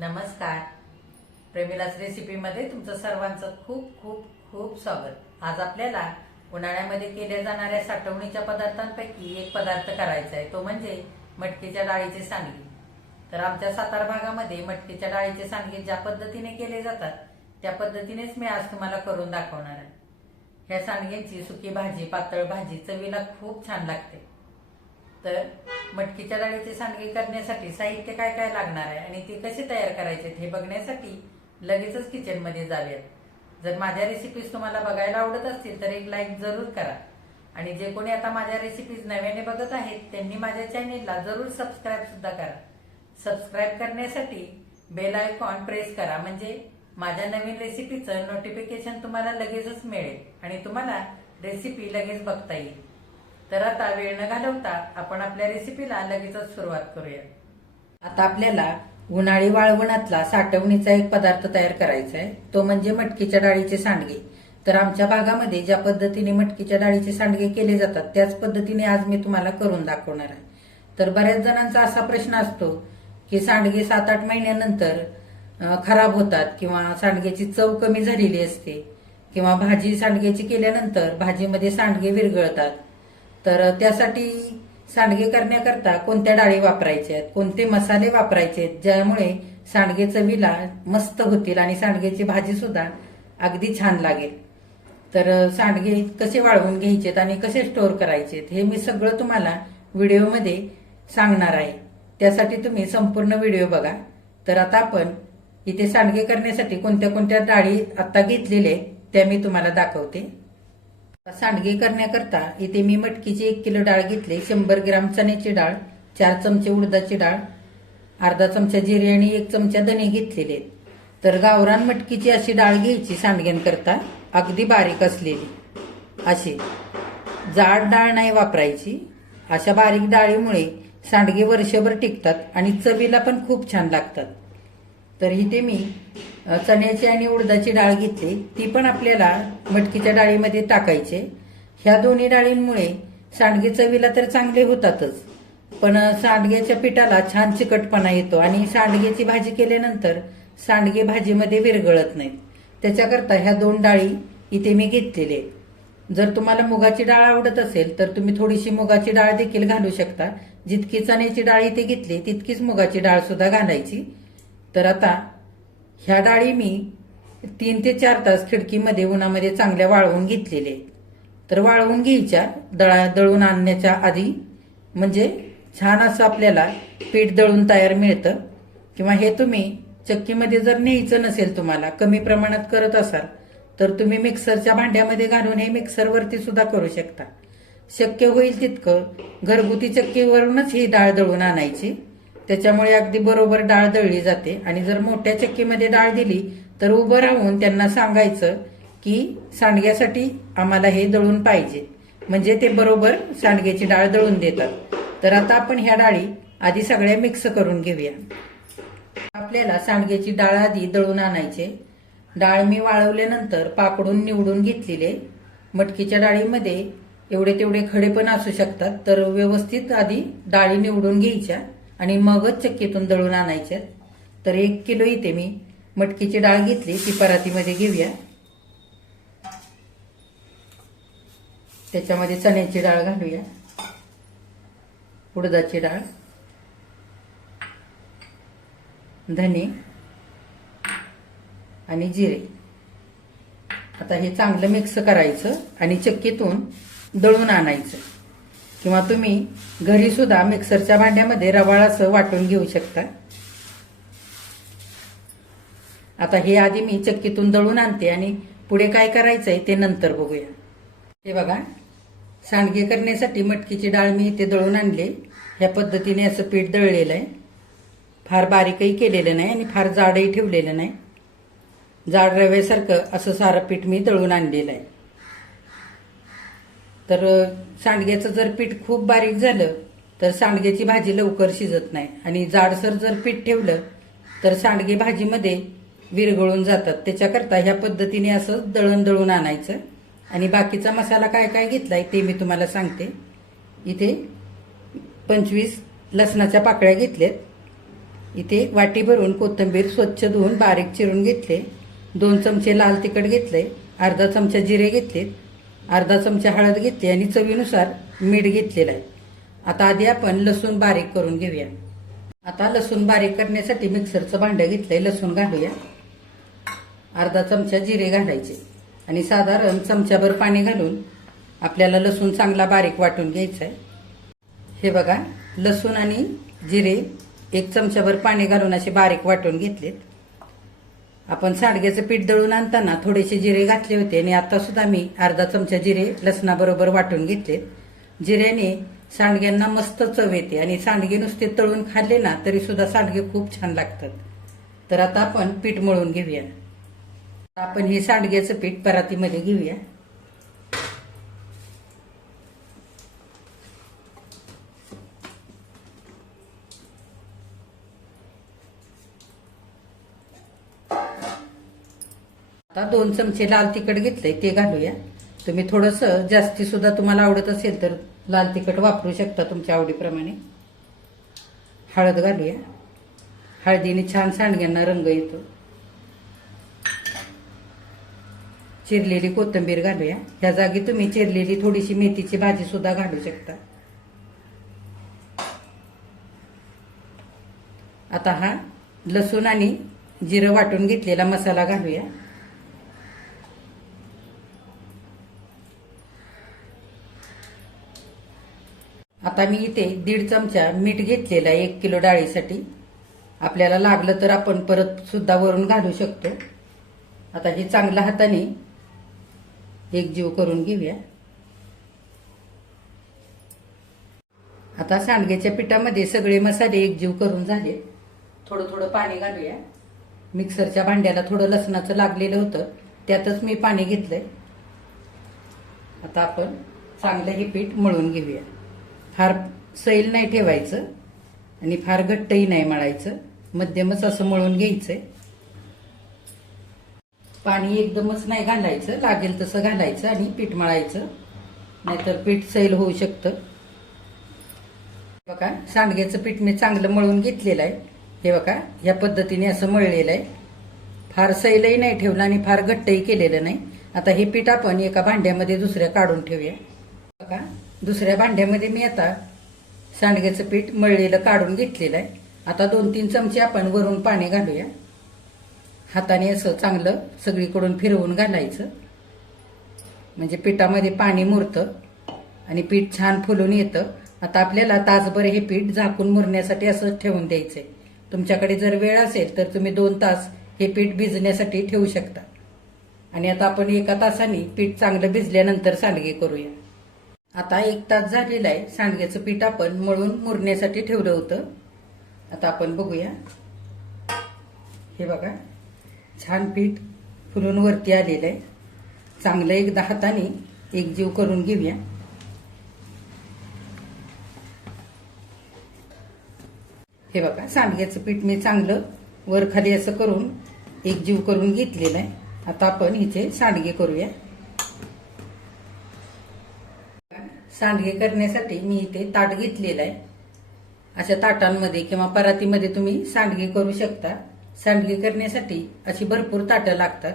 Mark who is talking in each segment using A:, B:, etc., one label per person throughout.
A: नमस्कार. प्रेमिलाच रेसिपीमध्ये तुमचं सर्वांचं खूप खूप खूप स्वागत. आज आपल्याला उन्हाळ्यामध्ये केल्या जाणाऱ्या साठवणीच्या पदार्थांपैकी एक पदार्थ करायचा आहे. तो म्हणजे मटकीच्या डाळीचे सांडगे. तर आमच्या सातारा भागामध्ये मटकीच्या डाळीचे सांडगे ज्या पद्धतीने केले जातात त्या पद्धतीनेच मी आज तुम्हाला करून दाखवणार आहे. ह्या सांडग्यांची सुकी भाजी पातळ भाजी चवीला खूप छान लागते. तर मटकीच्या डाळीचे सांडगे करण्यासाठी साहित्य काय काय लागणार आहे आणि ते कसे तयार करायचे हे बघण्यासाठी लगेचच किचनमध्ये जाव्यात जर माझ्या रेसिपीज तुम्हाला बघायला आवडत असतील तर एक लाईक जरूर करा. आणि जे कोणी आता माझ्या रेसिपीज नव्याने बघत आहेत त्यांनी माझ्या चॅनेलला जरूर सबस्क्राईब सुद्धा करा. सबस्क्राईब करण्यासाठी बेल आयकॉन प्रेस करा. म्हणजे माझ्या नवीन रेसिपीचं नोटिफिकेशन तुम्हाला लगेचच मिळेल आणि तुम्हाला रेसिपी लगेच बघता येईल. तर आता वेळ न घालवता आपण आपल्या रेसिपीला लगेचच सुरुवात करूया. आता आपल्याला उन्हाळी वाळवणातला साठवणीचा एक पदार्थ तयार करायचा आहे. तो म्हणजे मटकीच्या डाळीचे सांडगे. तर आमच्या भागामध्ये ज्या पद्धतीने मटकीच्या डाळीचे सांडगे केले जातात त्याच पद्धतीने आज मी तुम्हाला करून दाखवणार आहे. तर बऱ्याच जणांचा असा प्रश्न असतो की सांडगे सात आठ महिन्यानंतर खराब होतात किंवा सांडग्याची चव कमी झालेली असते किंवा भाजी सांडग्याची केल्यानंतर भाजीमध्ये सांडगे विरघळतात. तर त्यासाठी सांडगे करण्याकरता कोणत्या डाळी वापरायच्या आहेत कोणते मसाले वापरायचे आहेत ज्यामुळे सांडगे चवीला मस्त होतील आणि सांडग्याची भाजी सुद्धा अगदी छान लागेल. तर सांडगे कसे वाळवून घ्यायचेत आणि कसे स्टोअर करायचेत हे मी सगळं तुम्हाला व्हिडिओमध्ये सांगणार आहे. त्यासाठी तुम्ही संपूर्ण व्हिडिओ बघा. तर आता आपण इथे सांडगे करण्यासाठी कोणत्या कोणत्या डाळी आता घेतलेल्या त्या मी तुम्हाला दाखवते. सांडगे करण्याकरता इथे मी मटकीची एक किलो डाळ घेतली शंभर ग्राम चण्याची डाळ चार चमचे उडदाची डाळ अर्धा चमचा जिरे आणि एक चमचा धने घेतलेले. आहेत. तर गावरान मटकीची अशी डाळ घ्यायची सांडग्यांकरता अगदी बारीक असलेली. अशी. जाड डाळ नाही वापरायची. अशा बारीक डाळीमुळे सांडगे वर्षभर टिकतात आणि चवीला पण खूप छान लागतात. तर इथे मी चण्याची आणि उडदाची डाळ घेतली. ती पण आपल्याला मटकीच्या डाळीमध्ये टाकायचे. ह्या दोन्ही डाळींमुळे सांडगे चवीला तर चांगले होतातच पण सांडग्याच्या पिठाला छान चिकटपणा येतो आणि सांडग्याची भाजी केल्यानंतर सांडगे भाजीमध्ये विरगळत नाहीत. त्याच्याकरता ह्या दोन डाळी इथे मी घेतलेले आहेत. जर तुम्हाला मुगाची डाळ आवडत असेल तर तुम्ही थोडीशी मुगाची डाळ देखील घालू शकता. जितकी चण्याची डाळ इथे घेतली तितकीच मुगाची डाळ सुद्धा घालायची. तर आता ह्या डाळी मी तीन ते चार तास खिडकीमध्ये उन्हामध्ये चांगल्या वाळवून घेतलेले आहेत. तर वाळवून घ्यायच्या दळा दळून आणण्याच्या आधी म्हणजे छान असं आपल्याला पीठ दळून तयार मिळतं. किंवा हे तुम्ही चक्कीमध्ये जर न्यायचं नसेल तुम्हाला कमी प्रमाणात करत असाल तर तुम्ही मिक्सरच्या भांड्यामध्ये घालून हे मिक्सरवरती सुद्धा करू शकता. शक्य होईल तितकं घरगुती चक्कीवरूनच ही डाळ दळून आणायची. त्याच्यामुळे अगदी बरोबर डाळ दळली जाते. आणि जर मोठ्या चक्कीमध्ये डाळ दिली तर उभं राहून त्यांना सांगायचं की सांडग्यासाठी आम्हाला हे दळून पाहिजे. म्हणजे ते बरोबर सांडग्याची डाळ दळून देतात. तर आता आपण ह्या डाळी आधी सगळ्या मिक्स करून घेऊया. आपल्याला सांडग्याची डाळ आधी दळून आणायचे. डाळ मी वाळवल्यानंतर पाकडून निवडून घेतलेले. मटकीच्या डाळीमध्ये एवढे तेवढे खडे पण असू शकतात तर व्यवस्थित आधी डाळी निवडून घ्यायच्या. आणि मगच चक्कीतून दळून आणायचे. तर एक किलो इथे मी मटकीची डाळ घेतली. ती परातीमध्ये घेऊया. त्याच्यामध्ये चण्याची डाळ घालूया. उडदाची डाळ. धने. आणि जिरे. आता हे चांगलं मिक्स करायचं आणि चक्कीतून दळून आणायचं. किंवा तुम्ही घरी सुद्धा मिक्सरच्या भांड्यामध्ये रवाळ असं वाटून घेऊ शकता. आता हे आधी मी चक्कीतून दळून आणते आणि पुढे काय करायचंय ते नंतर बघूया. हे बघा सांडगे करण्यासाठी मटकीची डाळ मी इथे दळून आणले. ह्या पद्धतीने असं पीठ दळलेलं आहे. फार बारीकही केलेलं नाही आणि फार जाडही ठेवलेलं नाही. जाड रव्यासारखं असं सारं पीठ मी दळून आणलेलं आहे. तर सांडग्याचं जर पीठ खूप बारीक झालं तर सांडग्याची भाजी लवकर शिजत नाही. आणि जाडसर जर पीठ ठेवलं तर सांडगे भाजीमध्ये विरघळून जातात. त्याच्याकरता ह्या पद्धतीने असं दळण दळून आणायचं. आणि बाकीचा मसाला काय काय घेतलाय ते मी तुम्हाला सांगते. इथे पंचवीस लसणाच्या पाकळ्या घेतल्यात. इथे वाटी भरून कोथिंबीर स्वच्छ धुवून बारीक चिरून घेतले. दोन चमचे लाल तिखट घेतले अर्धा चमचा जिरे घेतले अर्धा चमचा हळद घेतली आणि चवीनुसार मीठ घेतलेलं आहे. आता आधी आपण लसूण बारीक करून घेऊया. आता लसूण बारीक करण्यासाठी मिक्सरचं भांडं घेतलंय लसूण घालूया. अर्धा चमचा जिरे घालायचे आणि साधारण चमच्याभर पाणी घालून आपल्याला लसूण चांगला बारीक वाटून घ्यायचा आहे हे बघा लसूण आणि जिरे एक चमच्याभर पाणी घालून असे बारीक वाटून घेतलेत. आपण सांडग्याचं पीठ दळून आणताना थोडेसे जिरे घातले होते आणि आता सुद्धा मी अर्धा चमचा जिरे लसणाबरोबर वाटून घेतलेत जिऱ्याने सांडग्यांना मस्त चव येते आणि सांडगे नुसते तळून खाल्ले ना तरी सुद्धा सांडगे खूप छान लागतात. तर आता आपण पीठ मळून घेऊया. आपण हे सांडग्याचं पीठ परातीमध्ये घेऊया. आता दोन चमचे लाल तिखट घेतलंय ते घालूया. तुम्ही थोडंसं जास्ती सुद्धा तुम्हाला आवडत असेल तर लाल तिखट वापरू शकता तुमच्या आवडीप्रमाणे. हळद घालूया. हळदीने छान सांडग्यांना रंग येतो. चिरलेली कोथिंबीर घालूया. ह्या जागी तुम्ही चिरलेली थोडीशी मेथीची भाजी सुद्धा घालू शकता. आता हा लसूण आणि जिरं वाटून घेतलेला मसाला घालूया. आता मी इथे दीड चमचा मीठ घेतलेला आहे एक किलो डाळीसाठी. आपल्याला लागलं तर आपण परत सुद्धा वरून घालू शकतो. आता हे चांगल्या हाताने एक जीव करून घेऊया. आता सांडग्याच्या पिठामध्ये सगळे मसाले एकजीव करून झाले. थोडं थोडं पाणी घालूया. मिक्सरच्या भांड्याला थोडं लसणाचं लागलेलं होतं. त्यातच मी पाणी घेतलंय. आता आपण चांगलं हे पीठ मळून घेऊया. फार सैल नाही ठेवायचं आणि फार घट्टही नाही मळायचं. मध्यमच असं मळून घ्यायचंय. पाणी एकदमच नाही घालायचं. लागेल तसं घालायचं आणि पीठ मळायचं. नाहीतर पीठ सैल होऊ शकतं. बघा सांडग्याचं पीठ मी चांगलं मळून घेतलेलं आहे. हे बघा या पद्धतीने असं मळलेलं आहे. फार सैलही नाही ठेवलं आणि फार घट्टही केलेलं नाही. आता हे पीठ आपण एका भांड्यामध्ये दुसऱ्या काढून ठेवूया. बघा दुसऱ्या भांड्यामध्ये मी आता सांडग्याचं पीठ मळलेलं काढून घेतलेलं आहे. आता दोन तीन चमचे आपण वरून पाणी घालूया. हाताने असं चांगलं सगळीकडून फिरवून घालायचं. म्हणजे पिठामध्ये पाणी मुरतं आणि पीठ छान फुलून येतं. आता आपल्याला तासभर हे पीठ झाकून मुरण्यासाठी असं ठेवून द्यायचंय. तुमच्याकडे जर वेळ असेल तर तुम्ही दोन तास हे पीठ भिजण्यासाठी ठेवू शकता. आणि आता आपण एका तासाने पीठ चांगलं भिजल्यानंतर सांडगे करूया. आता एक तास झालेला आहे सांडग्याचं पीठ आपण मळून मुरण्यासाठी ठेवलं होतं. आता आपण बघूया. हे बघा छान पीठ फुलून वरती आलेलं आहे चांगलं एकदा हाताने एकजीव करून घेऊया. हे बघा सांडग्याचं पीठ मी चांगलं वर खाली असं करून एकजीव करून घेतलेलं आहे. आता आपण इथे सांडगे करूया. सांडगे करण्यासाठी मी इथे ताट घेतलेलं आहे. अशा ताटांमध्ये किंवा परातीमध्ये तुम्ही सांडगे करू शकता. सांडगे करण्यासाठी अशी भरपूर ताटं लागतात.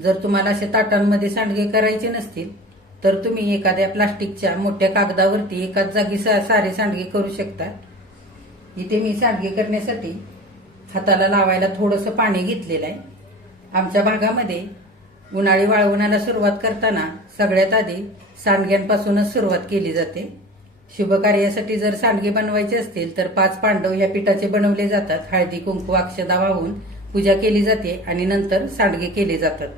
A: जर तुम्हाला अशा ताटांमध्ये सांडगे करायचे नसतील तर तुम्ही एखाद्या प्लास्टिकच्या मोठ्या कागदावरती एकाच जागी सा- सारे सांडगे करू शकता. इथे मी सांडगे करण्यासाठी हाताला लावायला थोडंसं पाणी घेतलेलं आहे. आमच्या भागामध्ये उन्हाळी वाळवण्याला सुरुवात करताना सगळ्यात आधी सांडग्यांपासूनच सुरुवात केली जाते. शुभकार्यासाठी जर सांडगे बनवायचे असतील तर पाच पांडव या पिठाचे बनवले जातात. हळदी कुंकू अक्षदा वाहून पूजा केली जाते आणि नंतर सांडगे केले जातात.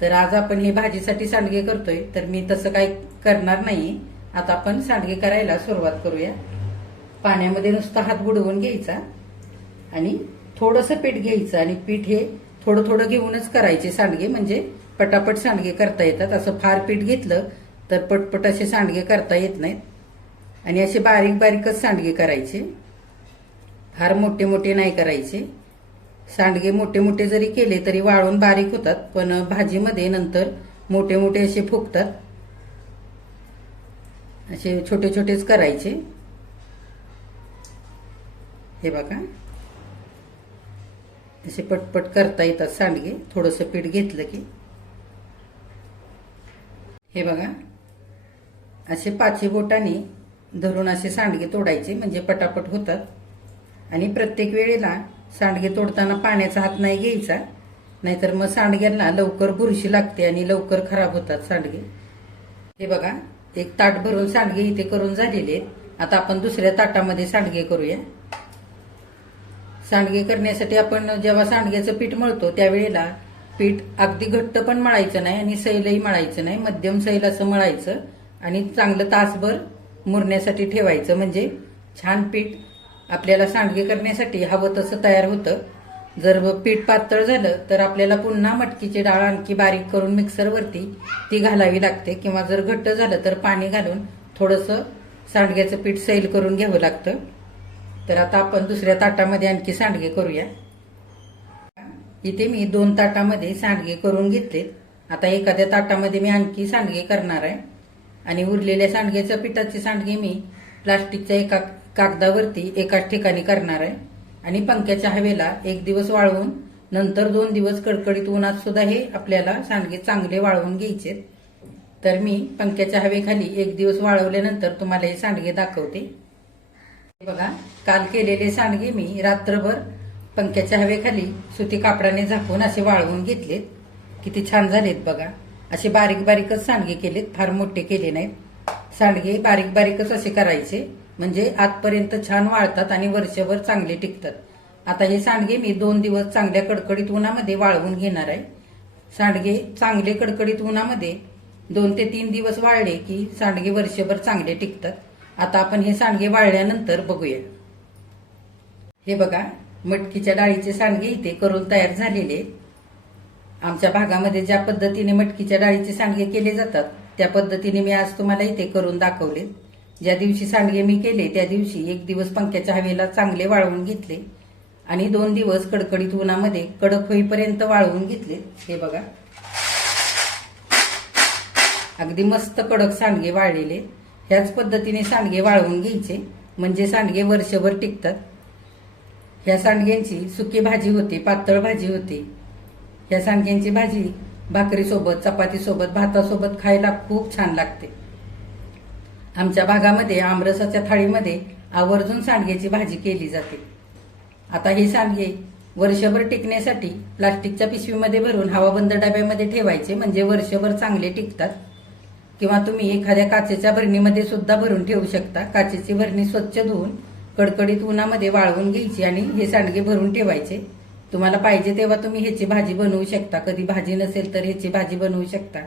A: तर आज आपण हे भाजीसाठी सांडगे करतोय तर मी तसं काही करणार नाही. आता आपण सांडगे करायला सुरुवात करूया. पाण्यामध्ये नुसता हात बुडवून घ्यायचा आणि थोडंसं पीठ घ्यायचं आणि पीठ हे थोडं थोडं घेऊनच करायचे. सांडगे म्हणजे पटापट सांडगे करता येतात. असं फार पीठ घेतलं तर पटपट असे सांडगे करता येत नाहीत. आणि असे बारीक बारीकच सांडगे करायचे. फार मोठे मोठे नाही करायचे. सांडगे मोठे मोठे जरी केले तरी वाळून बारीक होतात पण भाजीमध्ये नंतर मोठे मोठे असे फुगतात. असे छोटे छोटेच करायचे. हे बघा. असे पटपट करता येतात सांडगे. थोडंसं पीठ घेतलं की. हे बघा. असे पाचही बोटाने धरून असे सांडगे तोडायचे म्हणजे पटापट होतात. आणि प्रत्येक वेळेला सांडगे तोडताना पाण्याचा हात नाही घ्यायचा नाहीतर मग सांडग्यांना लवकर बुरशी लागते आणि लवकर खराब होतात सांडगे. हे बघा एक ताट भरून सांडगे इथे करून झालेले आहेत. आता आपण दुसऱ्या ताटामध्ये सांडगे करूया. सांडगे करण्यासाठी आपण जेव्हा सांडग्याचं पीठ मळतो त्यावेळेला पीठ अगदी घट्ट पण मळायचं नाही आणि सैलही मळायचं नाही मध्यम सैल असं मळायचं. आणि चांगलं तासभर मुरण्यासाठी ठेवायचं. म्हणजे छान पीठ आपल्याला सांडगे करण्यासाठी हवं तसं तयार होतं. जर पीठ पातळ झालं तर आपल्याला पुन्हा मटकीची डाळ आणखी बारीक करून मिक्सरवरती ती घालावी लागते. किंवा जर घट्ट झालं तर पाणी घालून थोडंसं सांडग्याचं पीठ सैल करून घ्यावं लागतं. तर आता आपण दुसऱ्या ताटामध्ये आणखी सांडगे करूया. इथे मी दोन ताटामध्ये सांडगे करून घेतले आता एखाद्या ताटामध्ये मी आणखी सांडगे करणार आहे. आणि उरलेल्या सांडग्याच्या पिठाचे सांडगे मी प्लास्टिकच्या एका कागदावरती एकाच ठिकाणी करणार आहे. आणि पंख्याच्या हवेला एक दिवस वाळवून नंतर दोन दिवस कडकडीत उन्हात सुद्धा हे आपल्याला सांडगे चांगले वाळवून घ्यायचे तर मी पंख्याच्या हवेखाली एक दिवस वाळवल्यानंतर तुम्हाला हे सांडगे दाखवते. बघा काल केलेले सांडगे मी रात्रभर पंख्याच्या हवेखाली सुती कापडाने झाकून असे वाळवून घेतलेत. किती छान झालेत बघा. असे बारीक बारीकच सांडगे केलेत फार मोठे केले नाहीत. सांडगे बारीक बारीकच असे करायचे म्हणजे आतपर्यंत छान वाळतात आणि वर्षभर चांगले टिकतात. आता हे सांडगे मी दोन दिवस चांगल्या कडकडीत उन्हामध्ये वाळवून घेणार आहे. सांडगे चांगले कडकडीत उन्हामध्ये दोन ते तीन दिवस वाळले की सांडगे वर्षभर चांगले टिकतात. आता आपण हे सांडगे वाळल्यानंतर बघूया. हे बघा मटकीच्या डाळीचे सांडगे इथे करून तयार झालेले आहेत. आमच्या भागामध्ये ज्या पद्धतीने मटकीच्या डाळीचे सांडगे केले जातात त्या पद्धतीने मी आज तुम्हाला इथे करून दाखवले. ज्या दिवशी सांडगे मी केले त्या दिवशी एक दिवस पंख्याच्या हवेला चांगले वाळवून घेतले आणि दोन दिवस कडकडीत उन्हामध्ये कडक होईपर्यंत वाळवून घेतले. हे बघा. अगदी मस्त कडक सांडगे वाळलेले. ह्याच पद्धतीने सांडगे वाळवून घ्यायचे. म्हणजे सांडगे वर्षभर टिकतात. ह्या सांडग्यांची सुकी भाजी होते पातळ भाजी होते. ह्या सांडग्यांची भाजी भाकरीसोबत चपातीसोबत भातासोबत खायला खूप छान लागते. आमच्या भागामध्ये आमरसाच्या थाळीमध्ये आवर्जून सांडग्याची भाजी केली जाते. आता हे सांडगे वर्षभर टिकण्यासाठी प्लास्टिकच्या पिशवीमध्ये भरून हवाबंद डब्यामध्ये ठेवायचे म्हणजे वर्षभर चांगले टिकतात. किंवा तुम्ही एखाद्या काचेच्या भरणीमध्ये सुद्धा भरून ठेवू शकता. काचेची भरणी स्वच्छ धुवून कडकडीत उन्हामध्ये वाळवून घ्यायची आणि हे सांडगे भरून ठेवायचे. तुम्हाला पाहिजे तेव्हा तुम्ही ह्याची भाजी बनवू शकता. कधी भाजी नसेल तर ह्याची भाजी बनवू शकता.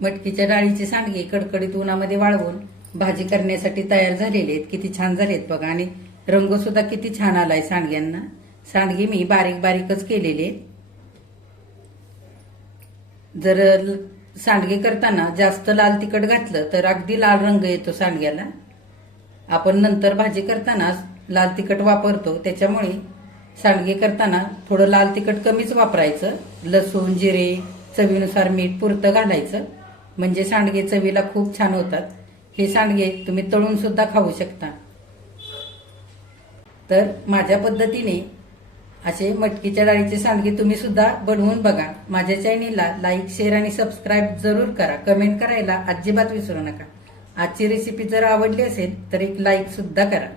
A: मटकीच्या डाळीची सांडगे कडकडीत उन्हामध्ये वाळवून भाजी करण्यासाठी तयार झालेले आहेत. किती छान झालेत बघा. आणि रंग सुद्धा किती छान आलाय सांडग्यांना. सांडगे मी बारीक बारीकच केलेले जर ल- सांडगे करताना जास्त लाल तिखट घातलं तर अगदी लाल रंग येतो सांडग्याला. आपण नंतर भाजी करताना लाल तिखट वापरतो. त्याच्यामुळे सांडगे करताना थोडं लाल तिखट कमीच वापरायचं. लसूण जिरे चवीनुसार मीठ पुरतं घालायचं. म्हणजे सांडगे चवीला खूप छान होतात. हे सांडगे तुम्ही तळून सुद्धा खाऊ शकता. तर माझ्या पद्धतीने असे मटकीच्या डाळीचे सांडगे तुम्ही सुद्धा बनवून बघा. माझ्या चॅनेलला लाईक शेअर आणि सबस्क्राईब जरूर करा. कमेंट करायला अजिबात विसरू नका. आजची रेसिपी जर आवडली असेल तर एक लाईक सुद्धा करा.